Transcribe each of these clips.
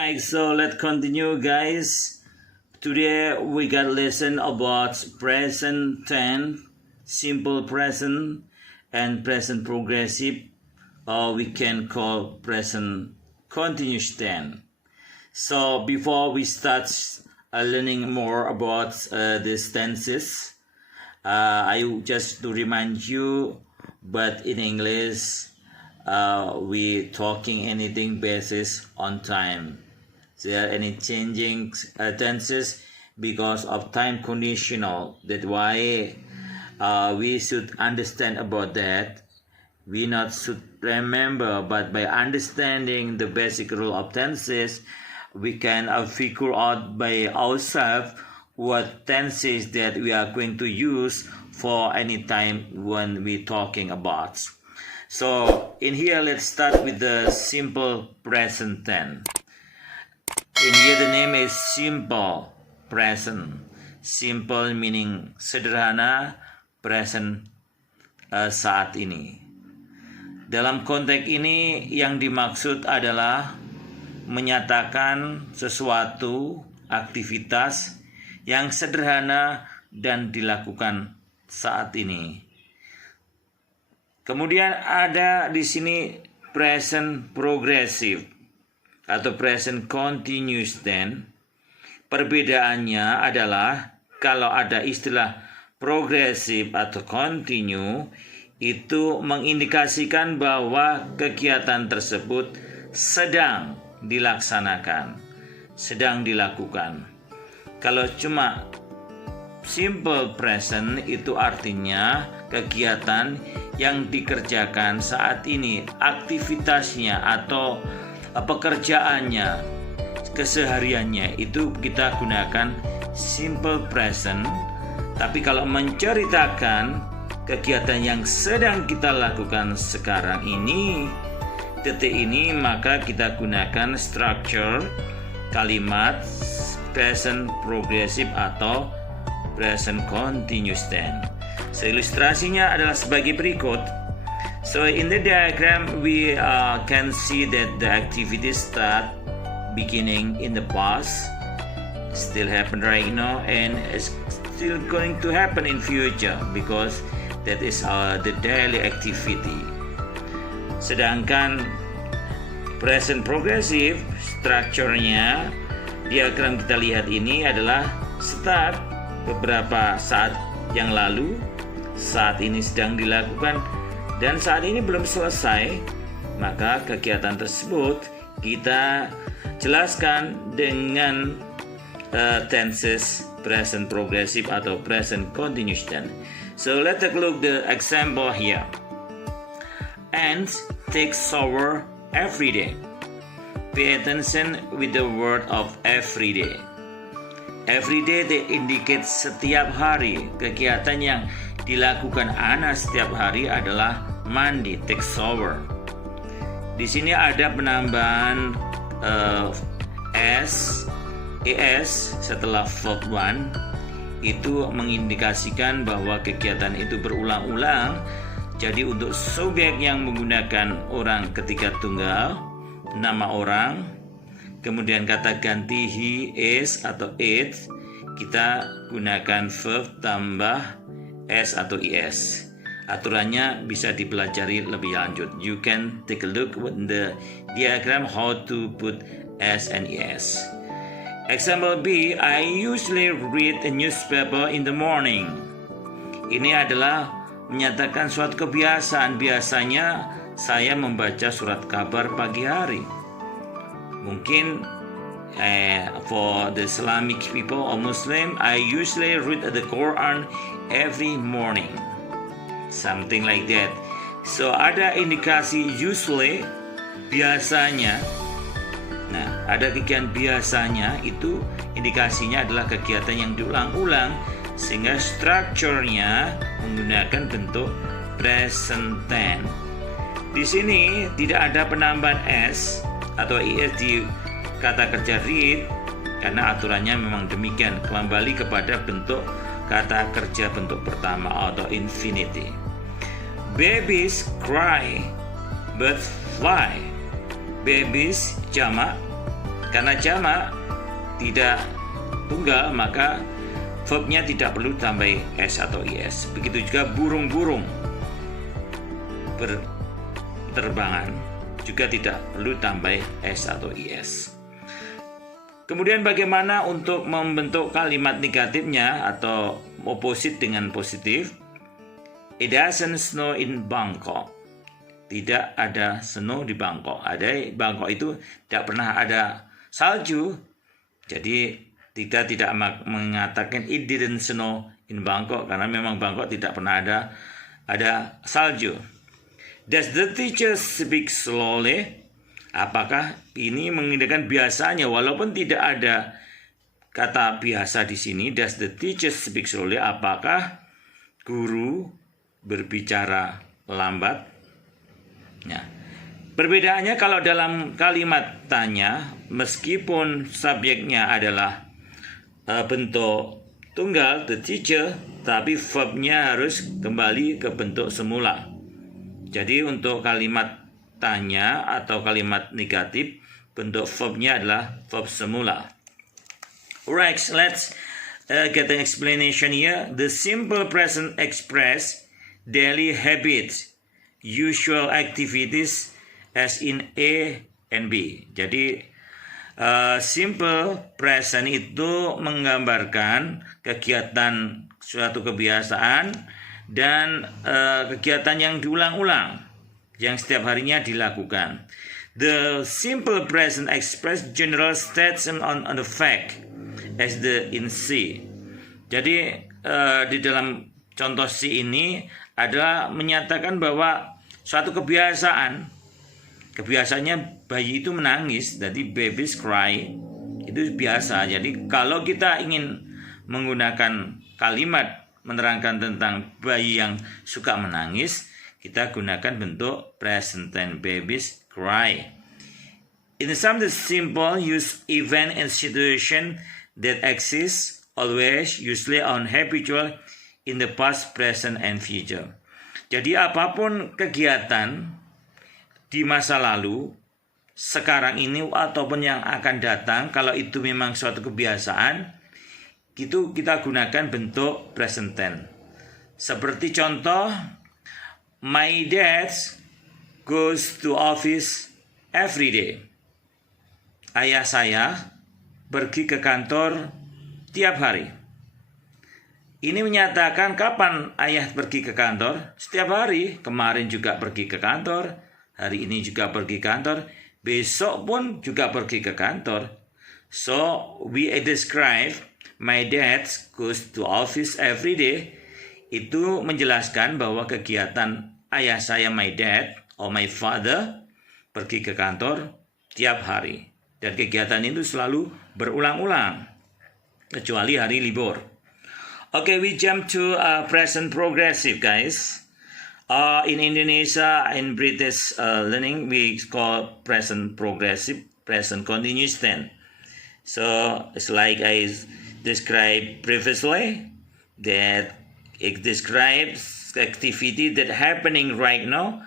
Right, so let's continue, guys. Today we got lesson about present tense, simple present, and present progressive, or we can call present continuous tense. So before we start learning more about these tenses, I just to remind you, but in English, we talking anything basis on time. There are any changing tenses because of time conditional. That's why we should understand about that. We not should remember, but by understanding the basic rule of tenses, we can figure out by ourselves what tenses that we are going to use for any time when we talking about. So in here, let's start with the simple present tense. In here, the name is simple present. Simple meaning sederhana, present saat ini. Dalam konteks ini yang dimaksud adalah menyatakan sesuatu aktivitas yang sederhana dan dilakukan saat ini. Kemudian ada di sini present progressive atau present continuous tense. Perbedaannya adalah kalau ada istilah progressive atau continue, itu mengindikasikan bahwa kegiatan tersebut sedang dilaksanakan, sedang dilakukan. Kalau cuma simple present itu artinya kegiatan yang dikerjakan saat ini, aktivitasnya atau pekerjaannya, kesehariannya itu kita gunakan simple present. Tapi kalau menceritakan kegiatan yang sedang kita lakukan sekarang ini, detik ini, maka kita gunakan structure kalimat present progressive atau present continuous tense. So, ilustrasinya adalah sebagai berikut. So in the diagram, we can see that the activities start beginning in the past, still happen right now, and is still going to happen in future because that is the daily activity. Sedangkan present progressive structure-nya, diagram kita lihat ini adalah start beberapa saat yang lalu, saat ini sedang dilakukan, dan saat ini belum selesai, maka kegiatan tersebut kita jelaskan dengan tenses present progressive atau present continuous tense. So let's take a look the example here. Ants take shower every day. Pay attention with the word of every day. Every day they indicate setiap hari. Kegiatan yang dilakukan anak setiap hari adalah mandi, take shower. Di sini ada penambahan es setelah verb one, itu mengindikasikan bahwa kegiatan itu berulang-ulang. Jadi untuk subjek yang menggunakan orang ketiga tunggal, nama orang, kemudian kata ganti he, is atau it, kita gunakan verb tambah s atau is. Aturannya bisa dipelajari lebih lanjut. You can take a look in the diagram how to put s and es. Example B, I usually read a newspaper in the morning. Ini adalah menyatakan suatu kebiasaan. Biasanya saya membaca surat kabar pagi hari. Mungkin for the Islamic people or Muslim, I usually read the Quran every morning. Something like that. So ada indikasi usually, biasanya. Nah, ada kegiatan biasanya, itu indikasinya adalah kegiatan yang diulang-ulang, sehingga strukturnya menggunakan bentuk present tense. Di sini tidak ada penambahan s atau is di kata kerja read, karena aturannya memang demikian. Kembali kepada bentuk kata kerja bentuk pertama atau infinity. Babies cry but fly. Babies jamak, Karena jamak tidak tunggal, maka verbnya tidak perlu tambah s atau is. Begitu juga burung-burung berterbangan juga tidak perlu tambah s atau is. Kemudian bagaimana untuk membentuk kalimat negatifnya atau opposite dengan positif? It doesn't snow in Bangkok. Tidak ada snow di Bangkok. Ada Bangkok itu tidak pernah ada salju. Jadi kita tidak mengatakan it didn't snow in Bangkok karena memang Bangkok tidak pernah ada salju. Does the teacher speak slowly? Apakah ini menginginkan biasanya walaupun tidak ada kata biasa di sini? Does the teacher speak slowly? Apakah guru berbicara lambat? Ya. Perbedaannya kalau dalam kalimat tanya, meskipun subjeknya adalah bentuk tunggal, the teacher, tapi verbnya harus kembali ke bentuk semula. Jadi untuk kalimat tanya atau kalimat negatif, bentuk verbnya adalah verb semula. Alright, let's get an explanation here. The simple present express daily habits, usual activities as in A and B. Jadi simple present itu menggambarkan kegiatan suatu kebiasaan dan kegiatan yang diulang-ulang yang setiap harinya dilakukan. The simple present express general statement on the fact as the in C. Jadi di dalam contoh C ini adalah menyatakan bahwa suatu kebiasaannya bayi itu menangis, jadi babies cry, itu biasa. Jadi kalau kita ingin menggunakan kalimat menerangkan tentang bayi yang suka menangis, kita gunakan bentuk present tense, babies cry. In some simple use event and situation that exist always, usually on habitual in the past, present, and future. Jadi apapun kegiatan di masa lalu, sekarang ini ataupun yang akan datang, kalau itu memang suatu kebiasaan, itu kita gunakan bentuk present tense. Seperti contoh, my dad goes to office every day. Ayah saya pergi ke kantor tiap hari. Ini menyatakan kapan ayah pergi ke kantor? Setiap hari. Kemarin juga pergi ke kantor, hari ini juga pergi ke kantor, besok pun juga pergi ke kantor. So we describe my dad goes to office every day. Itu menjelaskan bahwa kegiatan ayah saya, my dad or my father, pergi ke kantor tiap hari. Dan kegiatan itu selalu berulang-ulang, kecuali hari libur. Okay, we jump to present progressive, guys. In Indonesia, in British learning, we call present progressive, present continuous tense. So it's like I described previously, that it describes activity that happening right now.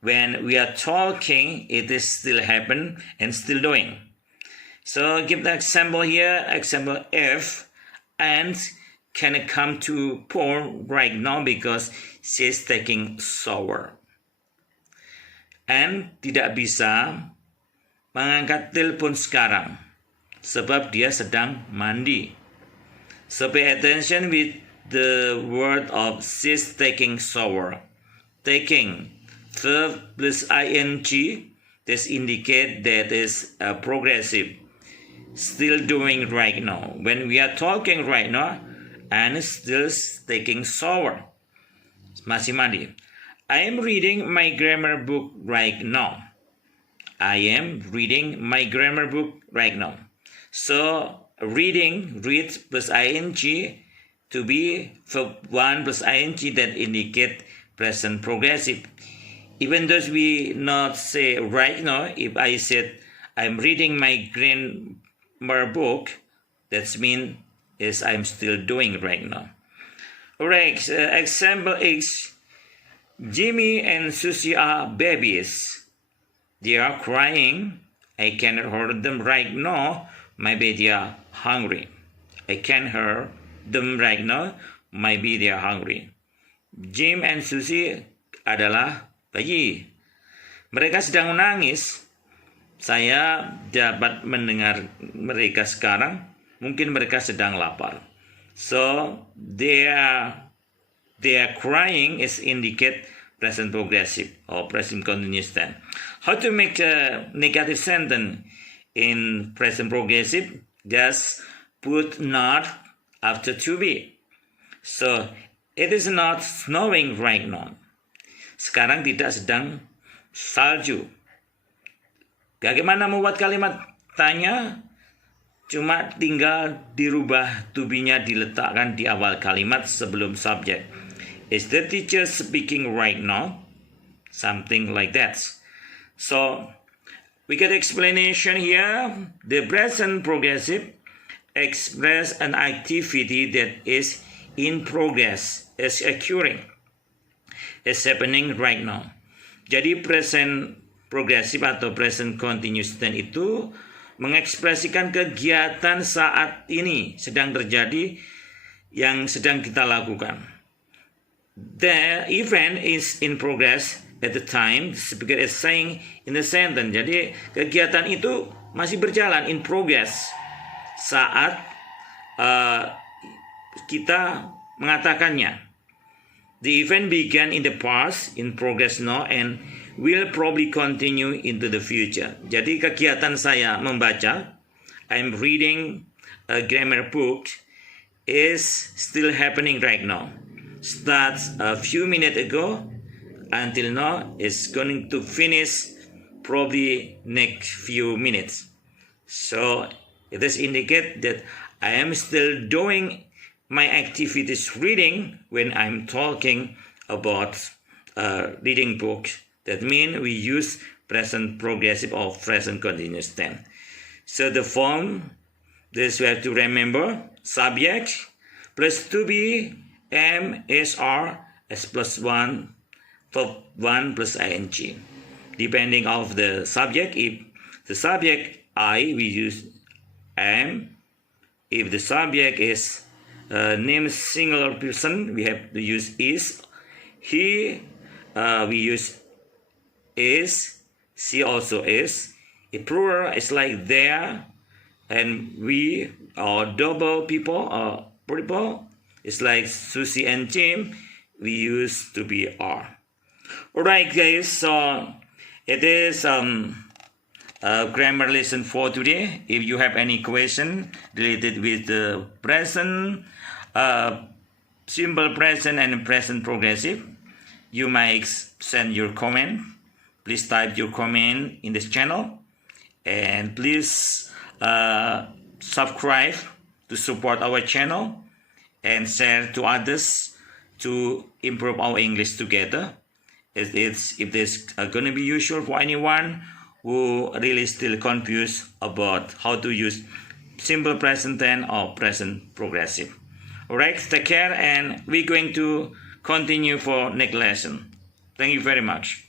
When we are talking, it is still happen and still doing. So give the example here. Example, if and can come to Paul right now because she's taking shower. And tidak bisa mengangkat telepon sekarang sebab dia sedang mandi. So pay attention with the word of she's taking shower. Taking verb plus ing, this indicate that is progressive, still doing right now. When we are talking right now and still taking shower, masih mandi. I am reading my grammar book right now. I am reading my grammar book right now. So reading, read plus ing to be verb 1 plus ing that indicate present progressive. Even though we not say right now, if I said I'm reading my grammar book, that means is I'm still doing right now. Alright, example X. Jimmy and Susie are babies. They are crying I can hear them right now. Maybe they are hungry. I can hear them right now. Maybe they are hungry. Jim and Susie adalah bayi. Mereka sedang menangis. Saya dapat mendengar mereka sekarang. Mungkin mereka sedang lapar. So their crying is indicate present progressive or present continuous tense. How to make a negative sentence in present progressive? Just put not after to be. So it is not snowing right now. Sekarang tidak sedang salju. Bagaimana membuat kalimat tanya? Cuma tinggal dirubah to be-nya diletakkan di awal kalimat sebelum subjek. Is the teacher speaking right now? Something like that. So we get explanation here. The present progressive express an activity that is in progress, is occurring, is happening right now. Jadi present progressive atau present continuous tense itu mengekspresikan kegiatan saat ini sedang terjadi yang sedang kita lakukan. The event is in progress at the time the speaker is saying in the sentence. Jadi kegiatan itu masih berjalan in progress saat kita mengatakannya. The event began in the past, in progress now, and will probably continue into the future. Jadi kegiatan saya membaca, I'm reading a grammar book, is still happening right now. Starts a few minutes ago until now is going to finish probably next few minutes. So it is indicate that I am still doing my activities reading when I'm talking about reading books. That means we use present progressive or present continuous tense. So the form, this we have to remember, subject plus to be, am, is, are, s plus 1, verb 1 plus ing. Depending of the subject, if the subject I, we use am. If the subject is name singular person, we have to use is. He, we use is. She also is. If plural is like there, and we or double people or people, it's like Susie and Jim, we use to be are. Alright guys, so it is a grammar lesson for today. If you have any question related with the present, simple present and present progressive, you might send your comment. Please type your comment in this channel, and please subscribe to support our channel and share to others to improve our English together. If this going to be useful for anyone who really still confused about how to use simple present tense or present progressive. Alright, take care, and we're going to continue for next lesson. Thank you very much.